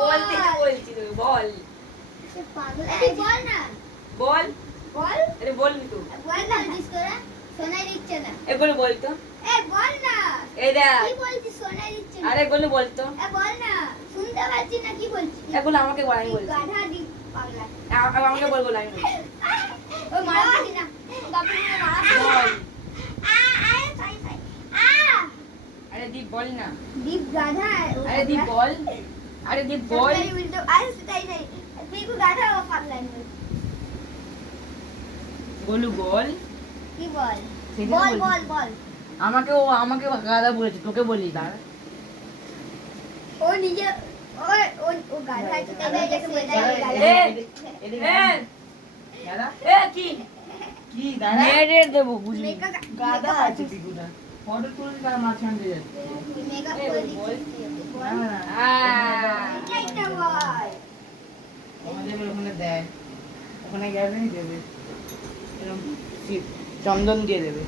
বলতে বলছি তোকে বল পাগল বল না বল বল আরে বলবি তো বল না জিসকরা শোনাই দিচ্ছে না একবার বল তো বল না এই দেখ কি বলছিস শোনাই দিচ্ছে না আরে একবার বল তো বল না শুনতে পাচ্ছি না কি বলছিস একবার আমাকে বল আমি বলছি গাধা দি পাগলা আমাকে বল বল আমি বলছি ওই মারবি না বাপরে মারা বল আরে সাই সাই আরে দীপ বল না দীপ গাধা আরে দীপ বল আরে দীপ বল আরে সাই সাই দীপ গাধা ও পাগলা বলু বল কি বল সেটা বল বলবি। বল বল আমাকে গাদা বলেছে তোকে বলি দাঁড়া ও নিজে ও গাধা তো তাই গেছে দাদা এ কি কি দাদা মেরে দেব বুঝলি গাদা আছে পিকুটা ফটো তুলতে তার মাঝখান দিয়ে যাচ্ছে মেকআপ এ করে বল দিচ্ছি না বল আমাদের ওখানে দেয় ওখানে গেলে দেবে এরকম চন্দন দিয়ে দেবে